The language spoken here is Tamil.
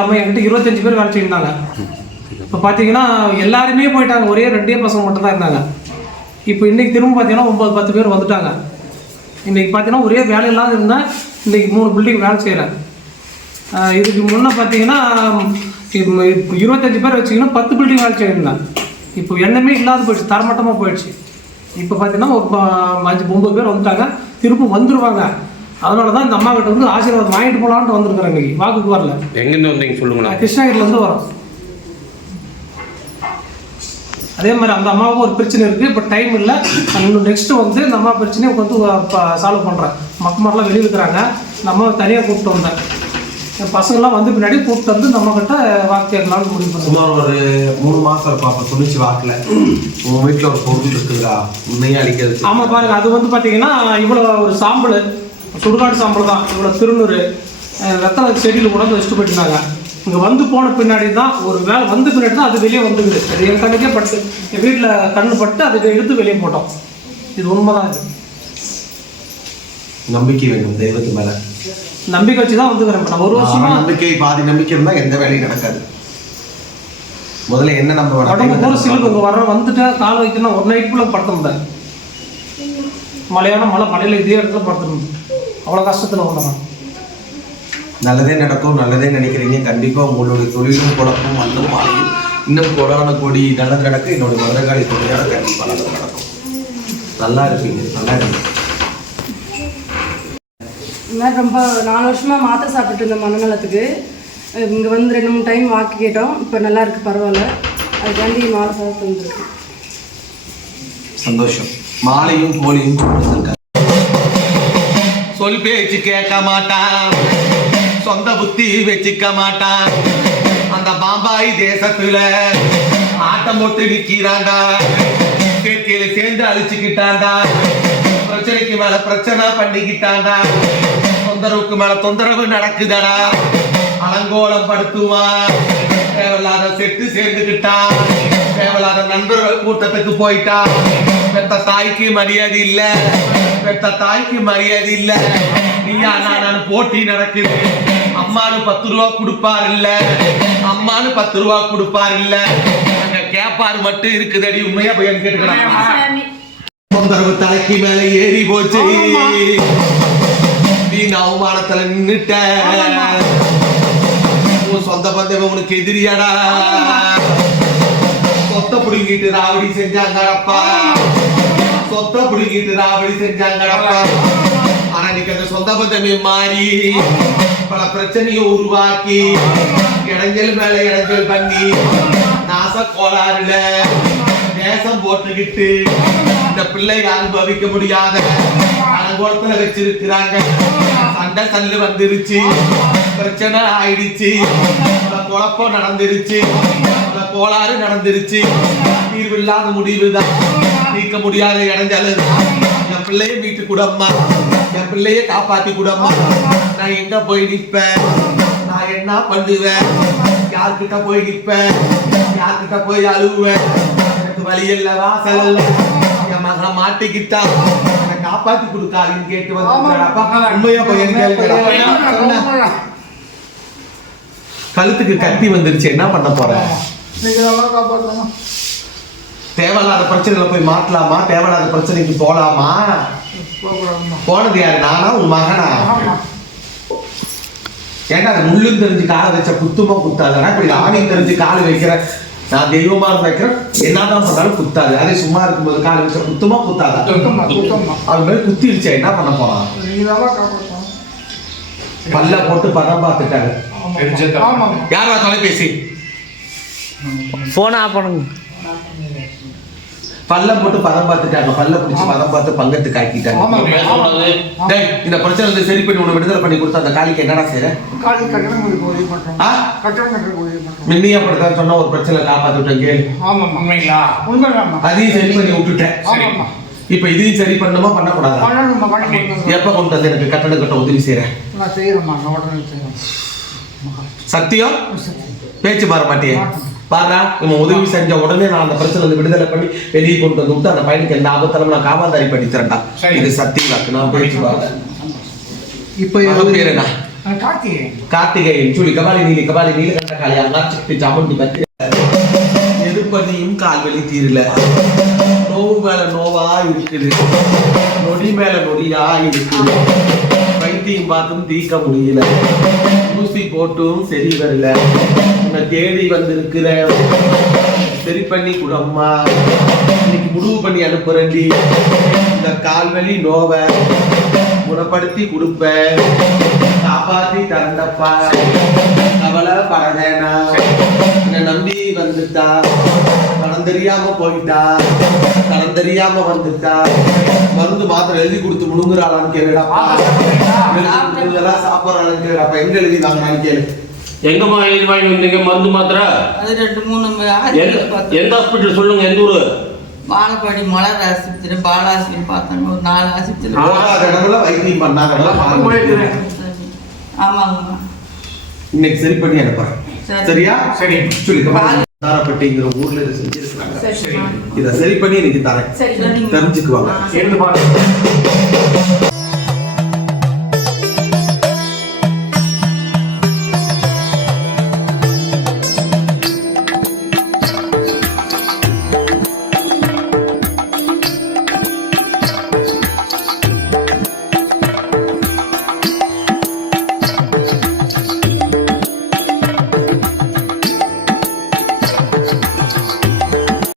இல்லாமல் என்கிட்ட இருபத்தஞ்சு பேர் வேலை செய்யிருந்தாங்க இப்போ பார்த்தீங்கன்னா எல்லாருமே போயிட்டாங்க. ஒரே ரெண்டே பசங்க மட்டும் தான் இருந்தாங்க. இப்போ இன்றைக்கி திரும்ப பார்த்தீங்கன்னா ஒம்பது பத்து பேர் வந்துட்டாங்க. இன்றைக்கி பார்த்தீங்கன்னா ஒரே வேலையில்லாத இருந்தேன் இன்றைக்கி மூணு பில்டிங் வேலை செய்கிறேன் இதுக்கு முன்னே பார்த்தீங்கன்னா இப்போ இப்போ இருபத்தஞ்சு பேர் வச்சிங்கன்னா பத்து பில்டிங் வேலை செய்யிருந்தேன் இப்போ எண்ணமே இல்லாத போயிடுச்சு. தரமட்டமாக போயிடுச்சு. இப்போ பார்த்தீங்கன்னா ஒரு அஞ்சு ஒம்பது பேர் வந்துட்டாங்க. திரும்ப வந்துடுவாங்க அதனால தான் இந்த அம்மா கிட்ட வந்து ஆசீர்வாதம் வாங்கிட்டு போகலான்ட்டு வந்திருக்கிறேன் இன்னைக்கு. வாக்குக்கு வரல. எங்கேருந்து வந்தீங்க சொல்லுங்களேன். நான் கிருஷ்ணகிரிலேருந்து வரோம் அதே மாதிரி அந்த அம்மாவுக்கு ஒரு பிரச்சனை இருக்குது இப்போ டைம் இல்லை. இன்னும் நெக்ஸ்ட்டு வந்து இந்த அம்மா பிரச்சனையை வந்து சால்வ் பண்ணுறேன் மக்கமாரெலாம் வெளியே இருக்கிறாங்க. இந்த அம்மாவை தனியாக கூப்பிட்டு வந்தேன். என் பசங்கள்லாம் வந்து பின்னாடி கூப்பிட்டு வந்து நம்ம கிட்ட வாக்கு கேட்கலாம்னு முடிவு சுமார் ஒரு மூணு மாசம் இருக்கும் அப்ப துணிச்சு வாக்கல. உங்க வீட்டுல ஒரு பொருள் இருக்குதா உன்னையே அடிக்கிறது ஆமாம் பாருங்க. அது வந்து பார்த்தீங்கன்னா இவ்வளோ ஒரு சாம்பல். சுடுகாடு சாம்பல் தான். இவ்வளோ திருநூறு வெத்தலை செடியில் கூட வச்சுட்டு போயிட்டுருந்தாங்க. இங்கே வந்து போன பின்னாடி தான் ஒரு வேலை வந்து பின்னாடி தான் அது வெளியே வந்துக்குது அது என் கண்ணுக்கே பட்டு என் வீட்டில் கண்ணு பட்டு அதை எடுத்து வெளியே போட்டோம். இது உண்மைதான் இது. நம்பிக்கை வேணும் தெய்வத்து மேல. நம்பிக்கை வச்சு தான் வந்துக்கிறேன் நான் ஒரு வருஷமா நம்பிக்கை பாதி நம்பிக்கை இருந்தா எந்த வேலையும் நடக்காது. முதல்ல என்ன நம்ம உடம்பு பூரா சிலுக்கு இங்கே வர வந்துட்டு கால் வைக்கணும் ஒரு நைட் ஃபுல்லாக படுத்திருந்தேன் மழையான மழை மழையில் இதே இடத்துல படுத்திருந்தேன் அவ்வளோ கஷ்டத்தில் வந்தேன் நல்லதே நடக்கும் நல்லதே நினைக்கிறீங்க. கண்டிப்பா உங்களுடைய தொழிலும் குழப்பம் மண்ணும் மாறியும் இன்னும் கொடான கொடி நல்லது நடக்கும் என்னோட மதுரகாளி தொழிலாள கண்டிப்பா நல்லது நடக்கும். நல்லா இருப்பீங்க. நல்லா இருப்பீங்க. இந்த மாதிரி ரொம்ப நாலு வருஷமாக மாத்திரை சாப்பிட்டு இருந்த மனநலத்துக்கு. இங்கே வந்து ரெண்டு மூணு டைம் வாக்கு கேட்டோம். இப்போ நல்லா இருக்கு பரவாயில்ல. அதுக்காண்டி மாலை சாப்பிட்டு வந்துருக்கு சந்தோஷம். மாலையும் கோழியும். சொல் பேச்சு கேட்க மாட்டான். சொந்த புத்தி வச்சுக்க மாட்டான். அந்த பாம்பாய் தேசத்துல ஆட்டம் போட்டு நிக்கிறான்டா. சேர்க்கையில சேர்ந்து அழிச்சுக்கிட்டாண்டா பிரச்சனைக்கு மேல பிரச்சனை பண்ணிக்கிட்டாண்டா தொந்தரவுக்கு மேல தொந்தரவு நடக்குதடா. அலங்கோலம் படுத்துவான். தேவையில்லாத செட்டு சேர்ந்துக்கிட்டான் தேவையில்லாத நண்பர்கள் கூட்டத்துக்கு போயிட்டான் பெத்த தாய்க்கு மரியாதை இல்ல. பெத்த தாய்க்கு மரியாதை இல்ல. நீயா நான் போட்டி நடக்குது. அம்மானு பத்து ரூபா கொடுப்பார் இல்ல. அம்மானு பத்து ரூபா கொடுப்பார் இல்ல. அங்க கேப்பாரு மட்டும் இருக்குதடி. உண்மையா பையன் கேட்டுக்கிறான் தொந்தரவு தலைக்கு மேல ஏறி போச்சு. நீ அவமானத்துல நின்னுட்ட சொந்த பந்தம் உனக்கு எதிரியாடா. சொத்த புடுங்கிட்டு ராவடி செஞ்சாங்கடப்பா. சொத்த புடுங்கிட்டு ராவடி செஞ்சாங்கடப்பா. ஆனா நீங்க அந்த சொந்த பந்தமே மாறி பல பிரச்சனையை உருவாக்கி இடைஞ்சல் மேல இடைஞ்சல் பண்ணி நாச கோளாறுல தேசம் போட்டுக்கிட்டு இந்த பிள்ளை அனுபவிக்க முடியாத அனுகூலத்துல வச்சிருக்கிறாங்க. சண்டை தள்ளு வந்துருச்சு. பிரச்சனை ஆயிடுச்சு. குழப்பம் நடந்துருச்சு. கோளாறு நடந்துருச்சு. தீர்வில்லாத முடிவுதான். நீக்க முடியாத இடைஞ்சல் என் பிள்ளைய மீட்டு கூடம்மா. என் பிள்ளைய காப்பாத்தி கூடம்மா. நான் எங்க போய் நிப்பேன் நான் என்ன பண்ணுவேன்? யார்கிட்ட போய் நிப்பேன் யார்கிட்ட போய் அழுவேன்? எனக்கு வழி இல்ல வாசல் இல்ல. என் மகனை மாட்டிக்கிட்டா காப்பாத்தி கொடுக்காதுன்னு கேட்டு வந்து உண்மையா போய் கேள்வி கழுத்துக்கு கட்டி வந்துருச்சு என்ன பண்ண போற? தேவையில்லாத பிரச்சனைகளை போய் மாட்டலாமா தேவையில்லாத பிரச்சனைக்கு போலாமா? போனது யாரு நானா உன் மகனா? ஏன்டா அது முள்ளும் தெரிஞ்சு காலை வச்ச குத்துமா குத்தாதுனா இப்படி ஆணியும் தெரிஞ்சு கால் வைக்கிற நான் தெய்வமா வைக்கிறேன் என்னதான் பண்ணாலும் குத்தாது. அதே சும்மா இருக்கும்போது கால் வச்ச குத்துமா குத்தாதா? அது மாதிரி குத்திருச்சா என்ன பண்ண போறான்? பல்ல போட்டு பதம் பார்த்துட்டாங்க யாரா தொலைபேசி? ஃபோனை ஆஃப் பண்ணுங்க. பல்ல போட்டு பதம் பார்த்துட்டாங்க. பல்ல பிடிச்சி பதம் பார்த்து பங்கத்துக்கு ஆக்கிட்டாங்க. டேய், இந்த பிரச்சனை வந்து சரி பண்ணி உன்னை விடுதலை பண்ணி கொடுத்தா அந்த காலிக்கு என்னடா செய்யற காலி கட்டணம் கட்டி உதவி பண்றோம். ஆ? கட்டணம் கட்ட உதவி பண்றோம். மின்னி அப்படித்தான் சொன்னா ஒரு பிரச்சனை காப்பாத்தி விட்டேன் கேளு. ஆமாம்மா உண்மைங்களா? உண்மைதாம்மா. அதையும் சரி பண்ணி விட்டுட்டேன். இப்ப இதையும் சரி பண்ணணுமா? பண்ணக்கூடாதா? எப்ப கொண்டு வந்து எனக்கு கட்டடம் கட்ட உதவி செய்யறேன் நான் நான் சத்தியம் பேச்சு மாற மாட்டியே. பாருடா இவன் உதவி செஞ்ச உடனே நான் அந்த பிரச்சனை விடுதலை பண்ணி வெளியே கொண்டு வந்து விட்டு அந்த பையனுக்கு எந்த ஆபத்தாலும் நான் காவாந்தாரி பண்ணி தரேன்டா. இது சத்தியம் வாக்கு நான் பேச்சு பாருங்க இப்போ பேர் என்ன கார்த்திகேயன். சுழி கபாலி நீலி கபாலி நீலகண்ட காளி அங்காட்சி சாமுண்டி பத்தி எதிர்ப்பதியும் கால்வலி தீரல. நோவு மேல நோவா இருக்குது நொடி மேல நொடியா இருக்குது வைத்தியம் பார்த்தும் தீர்க்க முடியல. ஊசி போட்டும் சரி வரல. உன்னை தேடி வந்திருக்கிற சரி பண்ணி குடம்மா. இன்னைக்கு முடிவு பண்ணி அனுப்புறண்டி இந்த கால்வெளி நோவை குணப்படுத்தி கொடுப்பேன். காப்பாத்தி தரண்டப்பா கவலை வேணாம். என்னை நம்பி வந்துட்டா. தெரியாம போயிட்டா. தெரியாம வந்துட்டா. மருந்து மாத்திரை எழுதி கொடுத்து முழுங்குறாளான்னு கேளுடாப்பா இதெல்லாம் சாப்பிட்றாளான்னு கேளுடாப்பா எங்க எழுதி வாங்கினான்னு கேளு. எங்கம்மா எழுதி வாங்கி வந்தீங்க? மருந்து மாத்திரை? அது ரெண்டு மூணு எந்த ஹாஸ்பிட்டல் சொல்லுங்க? எந்த ஊரு? வாழப்பாடி மலர் ஆஸ்பத்திரி பாலாசின்னு பார்த்தாங்க ஒரு நாலு ஆஸ்பத்திரி. வைத்தியம் பாருங்க. ஆமாங்கம்மா. இன்னைக்கு சரி பண்ணி அனுப்புறேன். சரியா? சரி. சொல்லி தாராப்பட்டிங்கிற ஊர்ல இதை செஞ்சிருக்காங்க சரிம்மா இதை சரி பண்ணி இன்னைக்கு தரேன். தெரிஞ்சுக்குவாங்க.